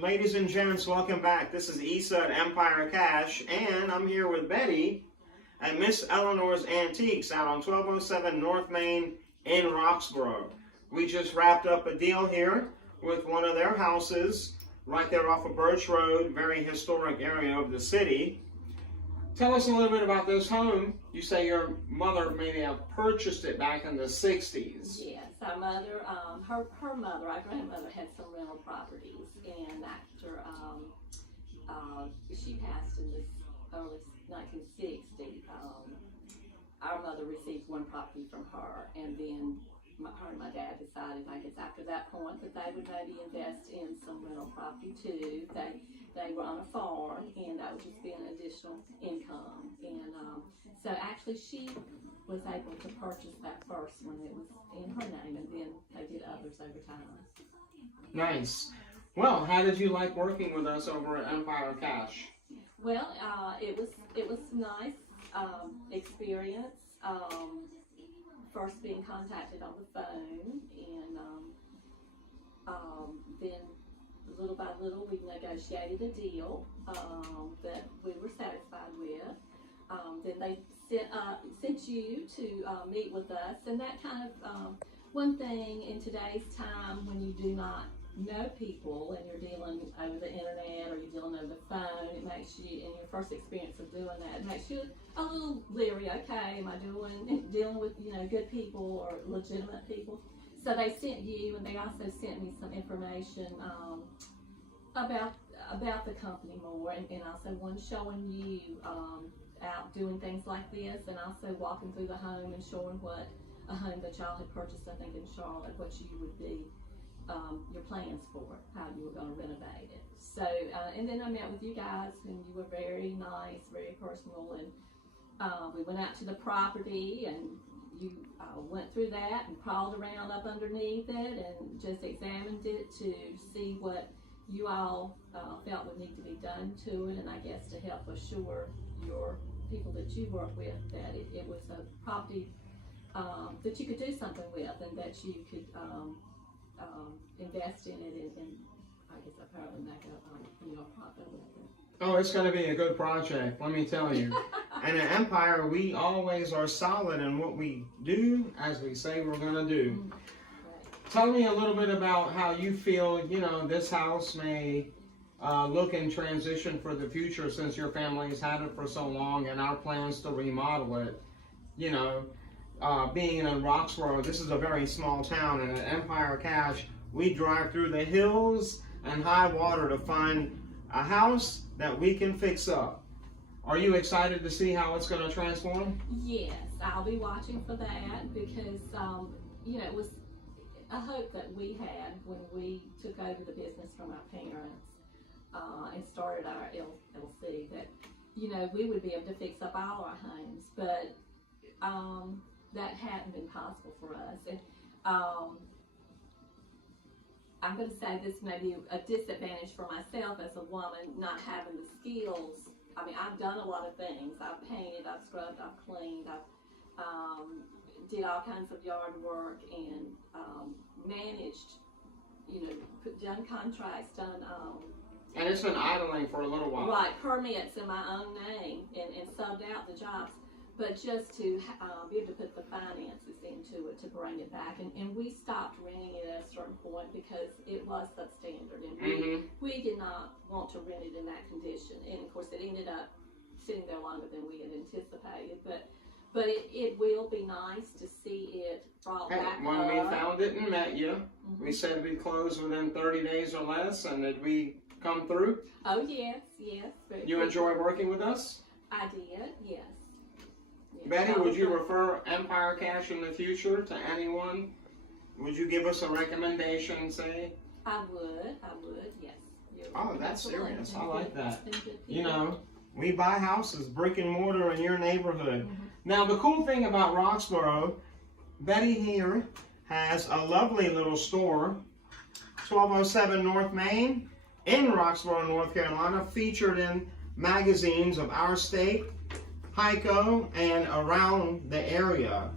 Ladies and gents, welcome back. This is Issa at Empire Cash, and I'm here with Betty at Miss Eleanor's Antiques out on 1207 North Main in Roxborough. We just wrapped up a deal here with one of their houses right there off of Birch Road, very historic area of the city. Tell us a little bit about this home. You say your mother maybe purchased it back in the 60s. Yes, our mother, her mother, our grandmother had some rental properties, and after she passed in the early 1960s, our mother received one property from her, and then her and my dad decided, I guess after that point, that they would maybe invest in some rental property too. They were on a farm, and that would just be an additional income. And so actually she was able to purchase that first one. It was in her name, and then they did others over time. Nice. Well, how did you like working with us over at Empire Cash? Well, it was nice experience. First being contacted on the phone, and then little by little we negotiated a deal that we were satisfied with. Then they sent you to meet with us, and that kind of one thing in today's time when you do not know people and you're dealing over the internet or you're dealing over the phone, it makes you, in your first experience of doing that, it makes you a little leery. Okay, am I dealing with good people or legitimate people? So they sent you, and they also sent me some information about the company more, and also one showing you out doing things like this, and also walking through the home and showing what a home that y'all had purchased, I think in Charlotte, what you would be, your plans for it, how you were going to renovate it. So, and then I met with you guys, and you were very nice, very personal, and we went out to the property, and you went through that and crawled around up underneath it and just examined it to see what you all felt would need to be done to it, and I guess to help assure your people that you work with that it was a property that you could do something with, and that you could invest in it, and I guess apparently make a profit with it. Oh, it's going to be a good project, let me tell you. And at Empire, we always are solid in what we do as we say we're going to do. Mm-hmm. Right. Tell me a little bit about how you feel, this house may look in transition for the future, since your family has had it for so long, and our plans to remodel it. Being in Roxborough, this is a very small town, and at Empire Cash, we drive through the hills and high water to find a house that we can fix up. Are you excited to see how it's going to transform? Yes, I'll be watching for that, because it was a hope that we had when we took over the business from our parents and started our LLC, that we would be able to fix up all our homes, but that hadn't been possible for us. And I'm going to say this may be a disadvantage for myself as a woman, not having the skills. I mean, I've done a lot of things. I've painted, I've scrubbed, I've cleaned, I've did all kinds of yard work, and managed, done contracts, done and it's been idling for a little while. Right, permits in my own name, and subbed out the jobs. But just to be able to put the finances into it to bring it back, and we stopped renting it at a certain point because it was substandard, and we did not want to rent it in that condition. And of course, it ended up sitting there longer than we had anticipated. But it will be nice to see it brought back when up. we found it and met you, we said we'd close within 30 days or less, and did we come through? Oh yes. You enjoy working with us? I did, yes. Betty, would you refer Empire Cash in the future to anyone? Would you give us a recommendation, say? I would, yes. Oh, that's serious. I like that. People. We buy houses, brick and mortar in your neighborhood. Now, the cool thing about Roxborough, Betty here has a lovely little store, 1207 North Main in Roxborough, North Carolina, featured in magazines of our state, Pico, and around the area.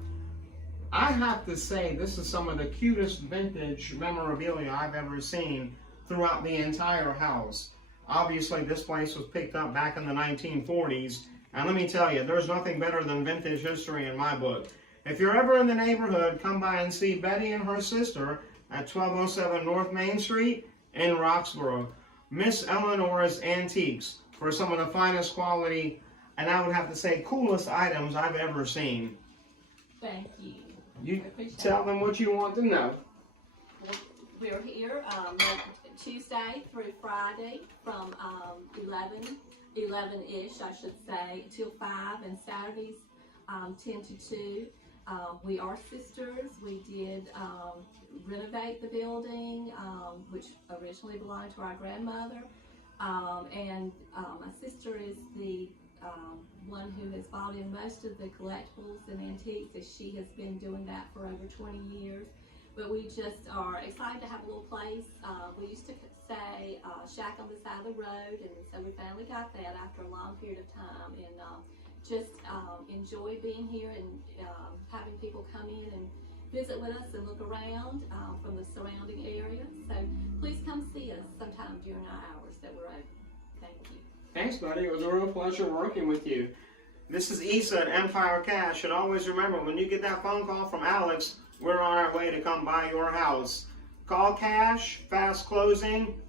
I have to say, this is some of the cutest vintage memorabilia I've ever seen. throughout the entire house. Obviously, this place was picked up back in the 1940s, and let me tell you, there's nothing better than vintage history in my book. If you're ever in the neighborhood, come by and see Betty and her sister at 1207 North Main Street in Roxborough. Miss Eleanor's Antiques, for some of the finest quality, and I would have to say coolest items I've ever seen. Thank you. You tell them what you want to know. We're here Tuesday through Friday from 11-ish, I should say, till 5, and Saturdays 10 to 2. We are sisters. We did renovate the building, which originally belonged to our grandmother. And my sister is the one who has bought in most of the collectibles and antiques, as she has been doing that for over 20 years. But we just are excited to have a little place. We used to say shack on the side of the road, and so we finally got that after a long period of time, and just enjoy being here and having people come in and visit with us and look around from the surrounding area. So please come see us sometime during our hours that we're open. Thank you. Thanks, buddy. It was a real pleasure working with you. This is Issa at Empire Cash, and always remember, when you get that phone call from Alex, we're on our way to come buy your house. Call cash, fast closing.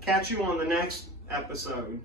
Catch you on the next episode.